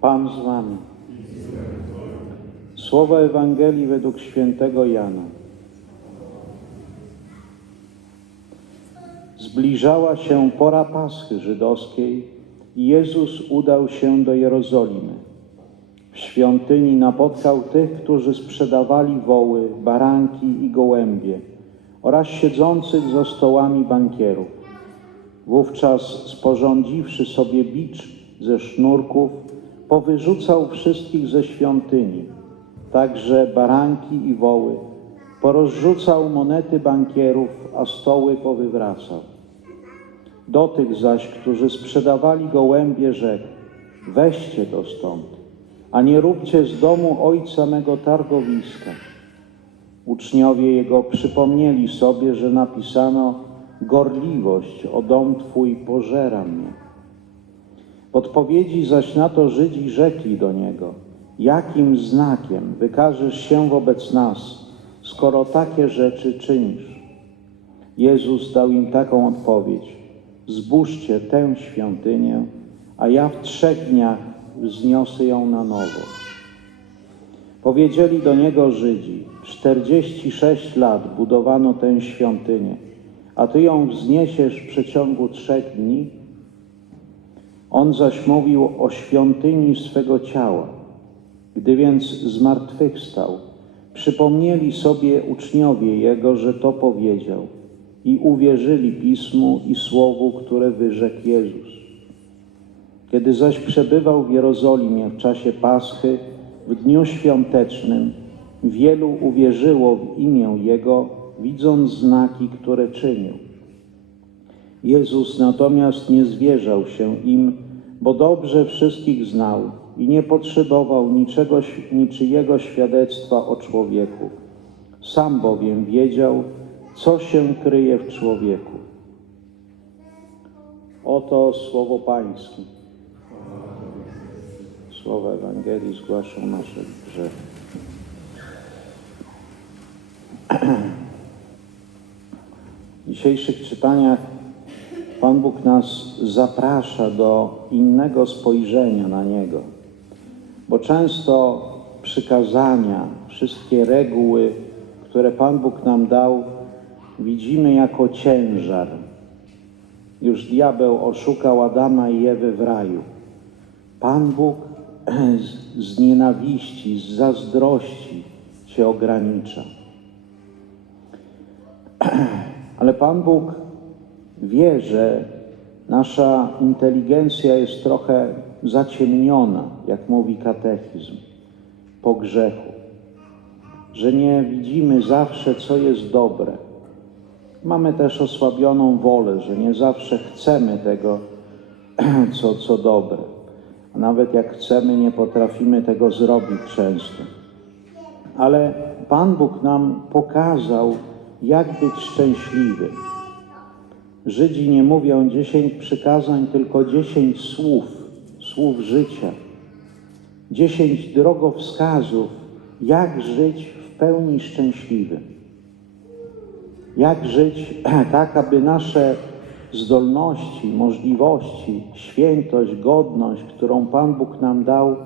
Pan z wami. Słowa Ewangelii według świętego Jana. Zbliżała się pora Paschy żydowskiej i Jezus udał się do Jerozolimy. W świątyni napotkał tych, którzy sprzedawali woły, baranki i gołębie oraz siedzących za stołami bankierów. Wówczas sporządziwszy sobie bicz ze sznurków, powyrzucał wszystkich ze świątyni, także baranki i woły. Porozrzucał monety bankierów, a stoły powywracał. Do tych zaś, którzy sprzedawali gołębie, rzekł: Weźcie to stąd, a nie róbcie z domu ojca mego targowiska. Uczniowie jego przypomnieli sobie, że napisano: Gorliwość o dom twój pożera mnie. Odpowiedzi zaś na to Żydzi rzekli do niego: Jakim znakiem wykażesz się wobec nas, skoro takie rzeczy czynisz? Jezus dał im taką odpowiedź: Zbóżcie tę świątynię, a ja w trzech dniach wzniosę ją na nowo. Powiedzieli do niego Żydzi: Czterdzieści sześć lat budowano tę świątynię, a ty ją wzniesiesz w przeciągu trzech dni? On zaś mówił o świątyni swego ciała. Gdy więc zmartwychwstał, przypomnieli sobie uczniowie Jego, że to powiedział i uwierzyli Pismu i Słowu, które wyrzekł Jezus. Kiedy zaś przebywał w Jerozolimie w czasie Paschy, w dniu świątecznym, wielu uwierzyło w imię Jego, widząc znaki, które czynił. Jezus natomiast nie zwierzał się im, bo dobrze wszystkich znał i nie potrzebował niczego, niczyjego świadectwa o człowieku. Sam bowiem wiedział, co się kryje w człowieku. Oto słowo Pańskie. Słowa Ewangelii zgłaszał nasze grzechy. W dzisiejszych czytaniach Pan Bóg nas zaprasza do innego spojrzenia na Niego, bo często przykazania, wszystkie reguły, które Pan Bóg nam dał, widzimy jako ciężar. Już diabeł oszukał Adama i Ewę w raju. Pan Bóg z nienawiści, z zazdrości się ogranicza. Ale Pan Bóg wie, że nasza inteligencja jest trochę zaciemniona, jak mówi katechizm, po grzechu, że nie widzimy zawsze, co jest dobre. Mamy też osłabioną wolę, że nie zawsze chcemy tego, co, co dobre. A nawet jak chcemy, nie potrafimy tego zrobić często. Ale Pan Bóg nam pokazał, jak być szczęśliwy. Żydzi nie mówią dziesięć przykazań, tylko dziesięć słów, słów życia. Dziesięć drogowskazów, jak żyć w pełni szczęśliwym. Jak żyć tak, aby nasze zdolności, możliwości, świętość, godność, którą Pan Bóg nam dał,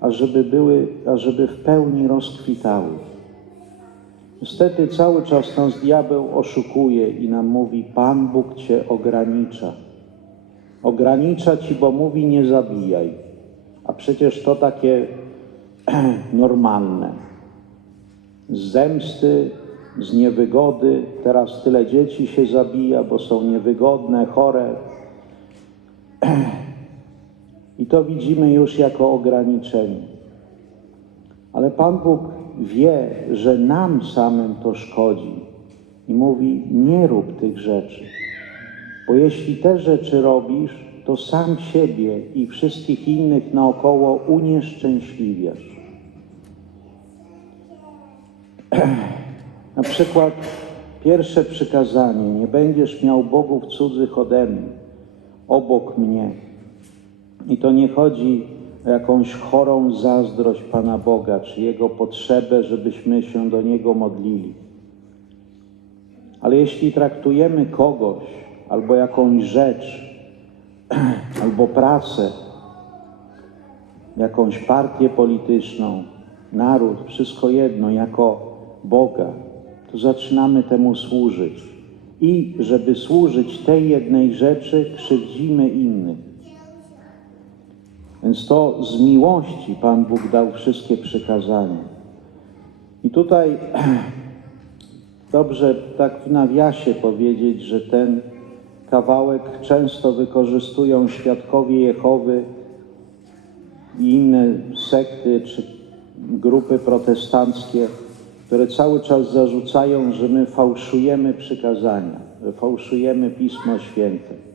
ażeby były, ażeby w pełni rozkwitały. Niestety cały czas nas diabeł oszukuje i nam mówi: Pan Bóg cię ogranicza. Ogranicza ci, bo mówi: nie zabijaj. A przecież to takie normalne. Z zemsty, z niewygody, teraz tyle dzieci się zabija, bo są niewygodne, chore. I to widzimy już jako ograniczenie. Ale Pan Bóg wie, że nam samym to szkodzi i mówi: Nie rób tych rzeczy, bo jeśli te rzeczy robisz, to sam siebie i wszystkich innych naokoło unieszczęśliwiasz. Na przykład pierwsze przykazanie: Nie będziesz miał bogów cudzych ode mnie, obok mnie. I to nie chodzi jakąś chorą zazdrość Pana Boga, czy Jego potrzebę, żebyśmy się do Niego modlili. Ale jeśli traktujemy kogoś, albo jakąś rzecz, albo pracę jakąś partię polityczną, naród, wszystko jedno, jako Boga, to zaczynamy temu służyć. I żeby służyć tej jednej rzeczy, krzywdzimy innych. Więc to z miłości Pan Bóg dał wszystkie przykazania. I tutaj dobrze tak w nawiasie powiedzieć, że ten kawałek często wykorzystują świadkowie Jehowy i inne sekty czy grupy protestanckie, które cały czas zarzucają, że my fałszujemy przykazania, że fałszujemy Pismo Święte.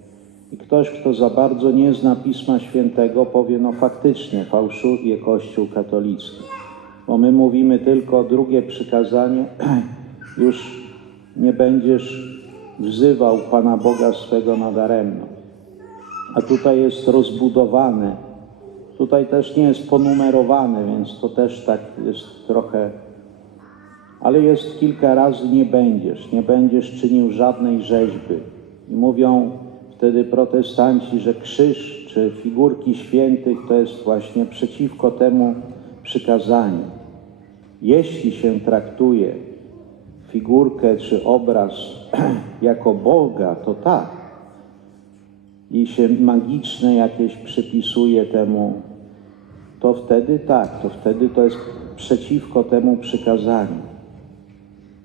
I ktoś, kto za bardzo nie zna Pisma Świętego, powie, no faktycznie fałszuje Kościół katolicki. Bo my mówimy tylko drugie przykazanie, już nie będziesz wzywał Pana Boga swego nadaremno. A tutaj jest rozbudowane. Tutaj też nie jest ponumerowane, więc to też tak jest trochę. Ale jest kilka razy nie będziesz, nie będziesz czynił żadnej rzeźby. I mówią wtedy protestanci, że krzyż czy figurki świętych to jest właśnie przeciwko temu przykazaniu. Jeśli się traktuje figurkę czy obraz jako Boga, to tak. I się magiczne jakieś przypisuje temu, to wtedy tak, to wtedy to jest przeciwko temu przykazaniu.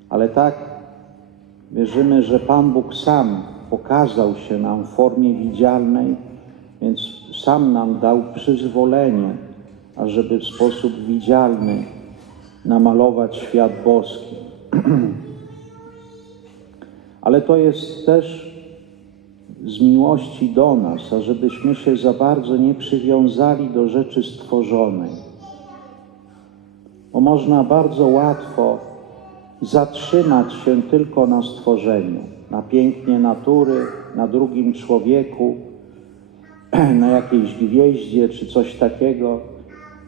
Ale tak wierzymy, że Pan Bóg sam pokazał się nam w formie widzialnej, więc sam nam dał przyzwolenie, ażeby w sposób widzialny namalować świat boski. Ale to jest też z miłości do nas, ażebyśmy się za bardzo nie przywiązali do rzeczy stworzonej. Bo można bardzo łatwo zatrzymać się tylko na stworzeniu, na pięknie natury, na drugim człowieku, na jakiejś gwieździe czy coś takiego.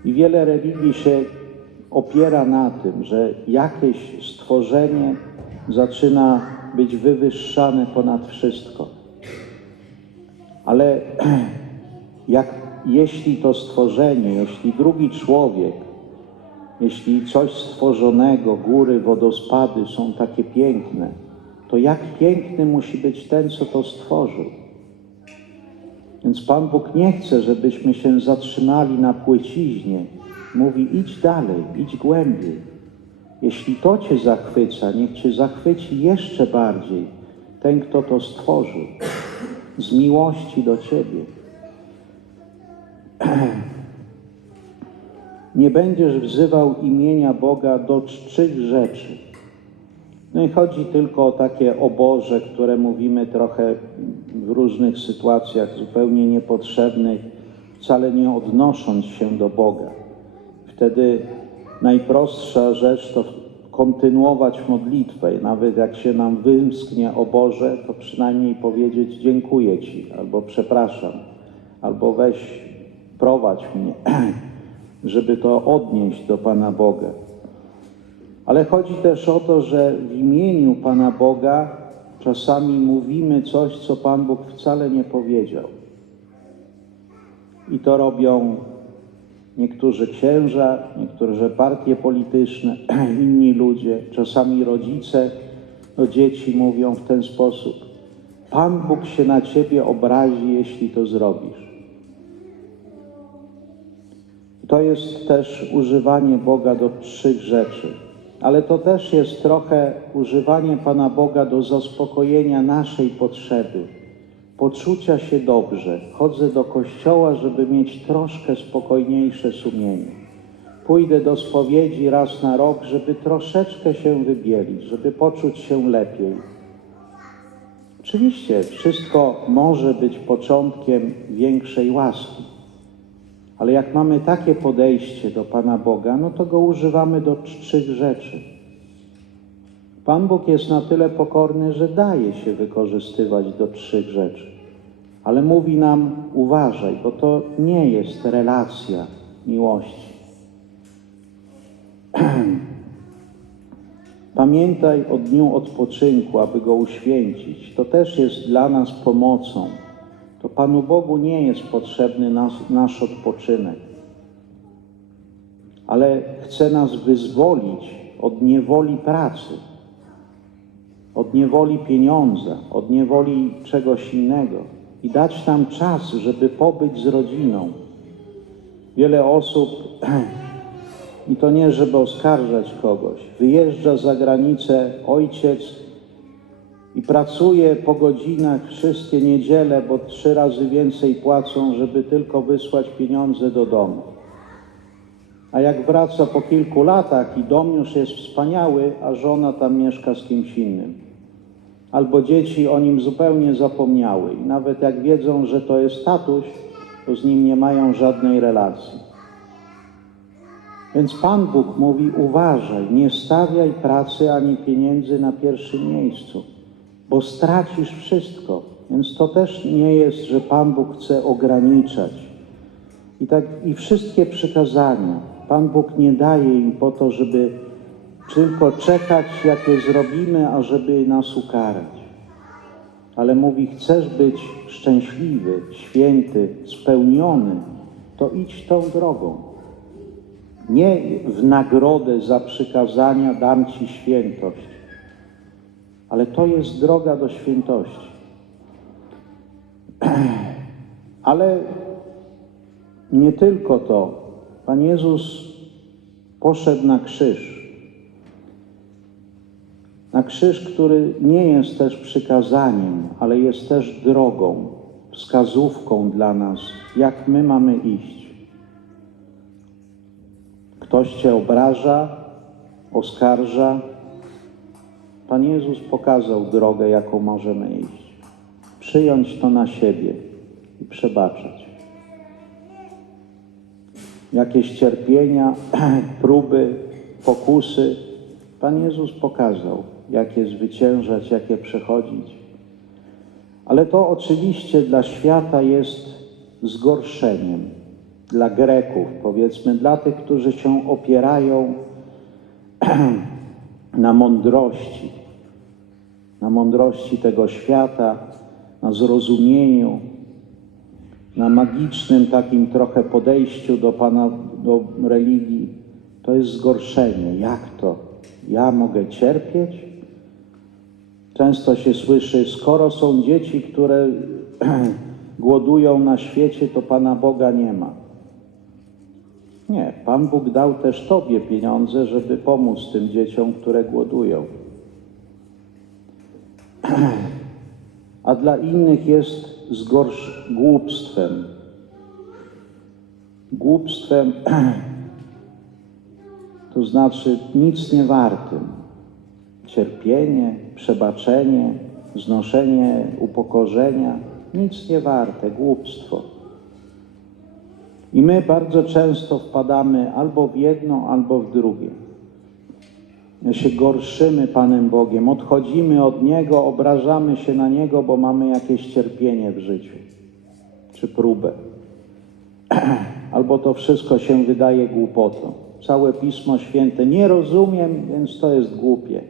I wiele religii się opiera na tym, że jakieś stworzenie zaczyna być wywyższane ponad wszystko. Ale jak, jeśli to stworzenie, jeśli drugi człowiek, jeśli coś stworzonego, góry, wodospady są takie piękne, to jak piękny musi być ten, co to stworzył. Więc Pan Bóg nie chce, żebyśmy się zatrzymali na płyciźnie. Mówi: idź dalej, idź głębiej. Jeśli to Cię zachwyca, niech Cię zachwyci jeszcze bardziej ten, kto to stworzył, z miłości do Ciebie. Nie będziesz wzywał imienia Boga do czczych rzeczy. No i chodzi tylko o takie oboże, które mówimy trochę w różnych sytuacjach zupełnie niepotrzebnych, wcale nie odnosząc się do Boga. Wtedy najprostsza rzecz to kontynuować modlitwę. Nawet jak się nam wymsknie o Boże, to przynajmniej powiedzieć dziękuję Ci, albo przepraszam, albo weź, prowadź mnie, żeby to odnieść do Pana Boga. Ale chodzi też o to, że w imieniu Pana Boga czasami mówimy coś, co Pan Bóg wcale nie powiedział. I to robią niektórzy księża, niektóre partie polityczne, inni ludzie, czasami rodzice do dzieci mówią w ten sposób: Pan Bóg się na ciebie obrazi, jeśli to zrobisz. To jest też używanie Boga do trzech rzeczy, ale to też jest trochę używanie Pana Boga do zaspokojenia naszej potrzeby poczucia się dobrze. Chodzę do kościoła, żeby mieć troszkę spokojniejsze sumienie. Pójdę do spowiedzi raz na rok, żeby troszeczkę się wybielić, żeby poczuć się lepiej. Oczywiście wszystko może być początkiem większej łaski, ale jak mamy takie podejście do Pana Boga, no to go używamy do trzech rzeczy. Pan Bóg jest na tyle pokorny, że daje się wykorzystywać do trzech rzeczy. Ale mówi nam: uważaj, bo to nie jest relacja miłości. Pamiętaj o dniu odpoczynku, aby go uświęcić. To też jest dla nas pomocą. Panu Bogu nie jest potrzebny nas, nasz odpoczynek. ale chce nas wyzwolić od niewoli pracy, od niewoli pieniądza, od niewoli czegoś innego i dać nam czas, żeby pobyć z rodziną. Wiele osób, i to nie żeby oskarżać kogoś, wyjeżdża za granicę ojciec i pracuje po godzinach wszystkie niedziele, bo trzy razy więcej płacą, żeby tylko wysłać pieniądze do domu. A jak wraca po kilku latach i dom już jest wspaniały, a żona tam mieszka z kimś innym. Albo dzieci o nim zupełnie zapomniały i nawet jak wiedzą, że to jest tatuś, to z nim nie mają żadnej relacji. Więc Pan Bóg mówi: uważaj, nie stawiaj pracy ani pieniędzy na pierwszym miejscu, bo stracisz wszystko. Więc to też nie jest, że Pan Bóg chce ograniczać. I tak i wszystkie przykazania Pan Bóg nie daje im po to, żeby tylko czekać, jak je zrobimy, a żeby nas ukarać. Ale mówi: chcesz być szczęśliwy, święty, spełniony, to idź tą drogą. Nie w nagrodę za przykazania dam Ci świętość, ale to jest droga do świętości. Ale nie tylko to. Pan Jezus poszedł na krzyż. Na krzyż, który nie jest też przykazaniem, ale jest też drogą, wskazówką dla nas, jak my mamy iść. Ktoś cię obraża, oskarża. Pan Jezus pokazał drogę, jaką możemy iść. Przyjąć to na siebie i przebaczać. Jakieś cierpienia, próby, pokusy, Pan Jezus pokazał, jak je zwyciężać, jak je przechodzić. Ale to oczywiście dla świata jest zgorszeniem. Dla Greków, powiedzmy, dla tych, którzy się opierają na mądrości, na mądrości tego świata, na zrozumieniu, na magicznym takim trochę podejściu do Pana, do religii, to jest zgorszenie. Jak to? Ja mogę cierpieć? Często się słyszy, skoro są dzieci, które głodują na świecie, to Pana Boga nie ma. Nie, Pan Bóg dał też Tobie pieniądze, żeby pomóc tym dzieciom, które głodują. A dla innych jest zgorsz głupstwem. Głupstwem to znaczy nic nie wartym. Cierpienie, przebaczenie, znoszenie upokorzenia, nic nie warte, głupstwo. I my bardzo często wpadamy albo w jedno, albo w drugie. Się gorszymy Panem Bogiem, odchodzimy od Niego, obrażamy się na Niego, bo mamy jakieś cierpienie w życiu, czy próbę. Albo to wszystko się wydaje głupotą. Całe Pismo Święte nie rozumiem, więc to jest głupie.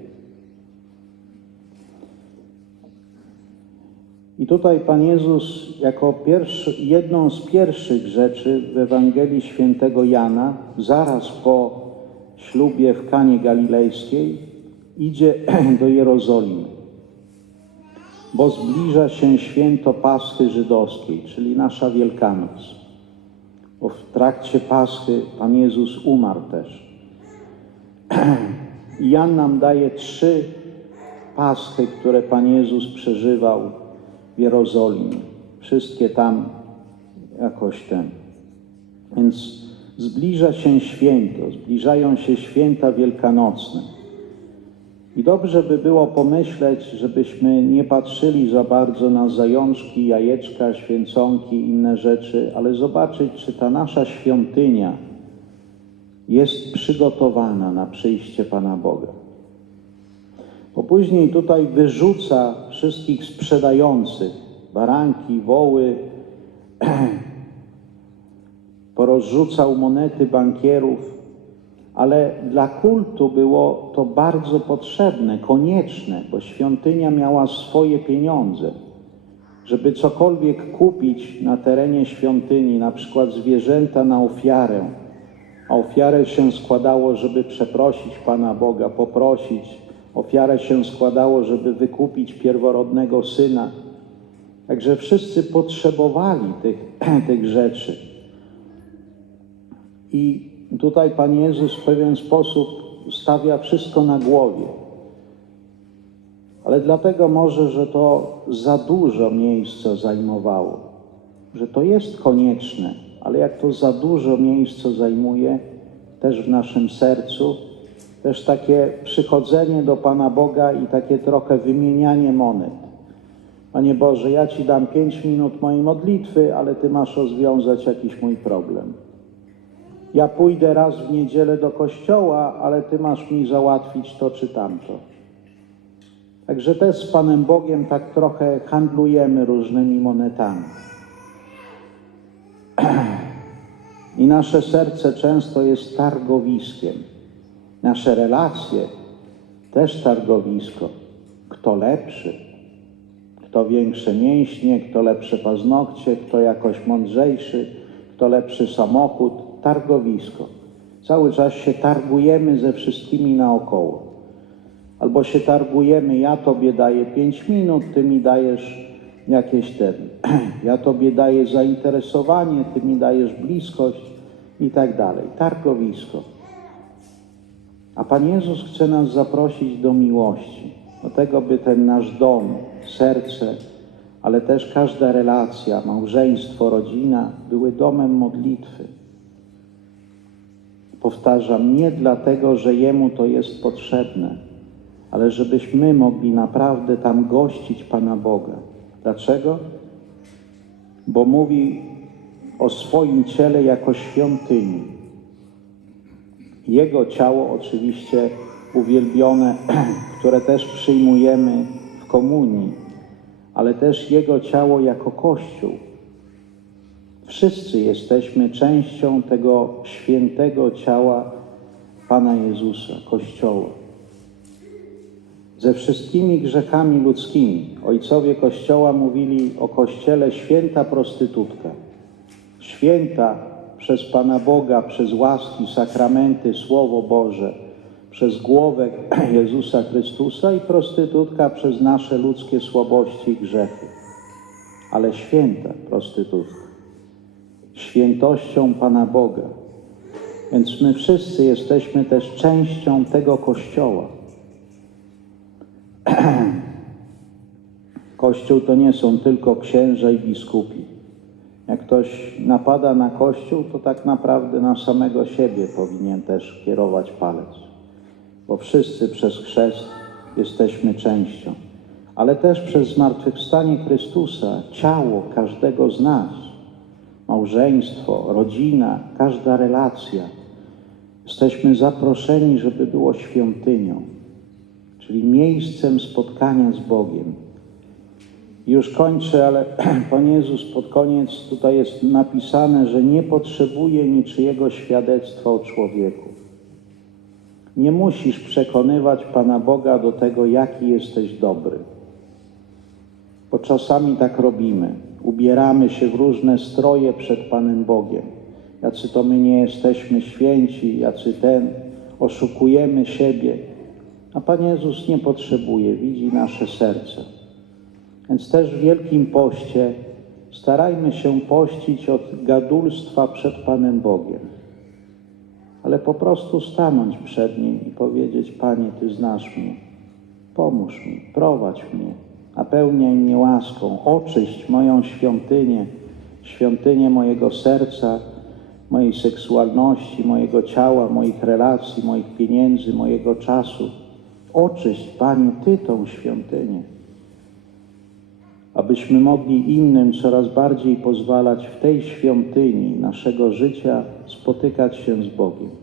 I tutaj Pan Jezus jako pierwszy, jedną z pierwszych rzeczy w Ewangelii Świętego Jana, zaraz po ślubie w Kanie Galilejskiej, idzie do Jerozolimy, bo zbliża się święto Paschy Żydowskiej, czyli nasza Wielkanoc. Bo w trakcie Paschy Pan Jezus umarł też. I Jan nam daje trzy Paschy, które Pan Jezus przeżywał w Jerozolimie. Wszystkie tam jakoś ten. Więc zbliża się święto, zbliżają się święta wielkanocne. I dobrze by było pomyśleć, żebyśmy nie patrzyli za bardzo na zajączki, jajeczka, święconki, inne rzeczy, ale zobaczyć, czy ta nasza świątynia jest przygotowana na przyjście Pana Boga. Bo później tutaj wyrzuca wszystkich sprzedających baranki, woły, porozrzucał monety bankierów, ale dla kultu było to bardzo potrzebne, konieczne, bo świątynia miała swoje pieniądze. Żeby cokolwiek kupić na terenie świątyni, na przykład zwierzęta na ofiarę, a ofiarę się składało, żeby przeprosić Pana Boga, poprosić. Ofiarę się składało, żeby wykupić pierworodnego syna. Także wszyscy potrzebowali tych, tych rzeczy. I tutaj Pan Jezus w pewien sposób stawia wszystko na głowie. Ale dlatego może, że to za dużo miejsca zajmowało, że to jest konieczne, ale jak to za dużo miejsca zajmuje, też w naszym sercu, też takie przychodzenie do Pana Boga i takie trochę wymienianie monet. Panie Boże, ja Ci dam pięć minut mojej modlitwy, ale Ty masz rozwiązać jakiś mój problem. Ja pójdę raz w niedzielę do kościoła, ale Ty masz mi załatwić to czy tamto. Także też z Panem Bogiem tak trochę handlujemy różnymi monetami. I nasze serce często jest targowiskiem. Nasze relacje też targowisko. Kto lepszy, kto większe mięśnie, kto lepsze paznokcie, kto jakoś mądrzejszy, kto lepszy samochód, targowisko. Cały czas się targujemy ze wszystkimi naokoło. Albo się targujemy, ja tobie daję pięć minut, ty mi dajesz jakieś ten, ja tobie daję zainteresowanie, ty mi dajesz bliskość i tak dalej. Targowisko. A Pan Jezus chce nas zaprosić do miłości, do tego, by ten nasz dom, serce, ale też każda relacja, małżeństwo, rodzina były domem modlitwy. Powtarzam, nie dlatego, że Jemu to jest potrzebne, ale żebyśmy mogli naprawdę tam gościć Pana Boga. Dlaczego? Bo mówi o swoim ciele jako świątyni. Jego ciało oczywiście uwielbione, które też przyjmujemy w komunii, ale też Jego ciało jako Kościół. Wszyscy jesteśmy częścią tego świętego ciała Pana Jezusa, Kościoła. Ze wszystkimi grzechami ludzkimi ojcowie Kościoła mówili o Kościele święta prostytutka. Święta przez Pana Boga, przez łaski, sakramenty, Słowo Boże, przez głowę Jezusa Chrystusa i prostytutka przez nasze ludzkie słabości i grzechy. Ale święta prostytutka. Świętością Pana Boga. Więc my wszyscy jesteśmy też częścią tego Kościoła. Kościół to nie są tylko księża i biskupi. Jak ktoś napada na Kościół, to tak naprawdę na samego siebie powinien też kierować palec. Bo wszyscy przez chrzest jesteśmy częścią. Ale też przez zmartwychwstanie Chrystusa, ciało każdego z nas, małżeństwo, rodzina, każda relacja, jesteśmy zaproszeni, żeby było świątynią, czyli miejscem spotkania z Bogiem. Już kończę, ale Pan Jezus pod koniec tutaj jest napisane, że nie potrzebuje niczyjego świadectwa o człowieku. Nie musisz przekonywać Pana Boga do tego, jaki jesteś dobry. Bo czasami tak robimy. Ubieramy się w różne stroje przed Panem Bogiem. Jacy to my nie jesteśmy święci, jacy ten, oszukujemy siebie. A Pan Jezus nie potrzebuje, widzi nasze serce. Więc też w Wielkim Poście starajmy się pościć od gadulstwa przed Panem Bogiem. Ale po prostu stanąć przed Nim i powiedzieć: Panie, Ty znasz mnie, pomóż mi, prowadź mnie, napełniaj mnie łaską, oczyść moją świątynię, świątynię mojego serca, mojej seksualności, mojego ciała, moich relacji, moich pieniędzy, mojego czasu. Oczyść, Panie, Ty tą świątynię abyśmy mogli innym coraz bardziej pozwalać w tej świątyni naszego życia spotykać się z Bogiem.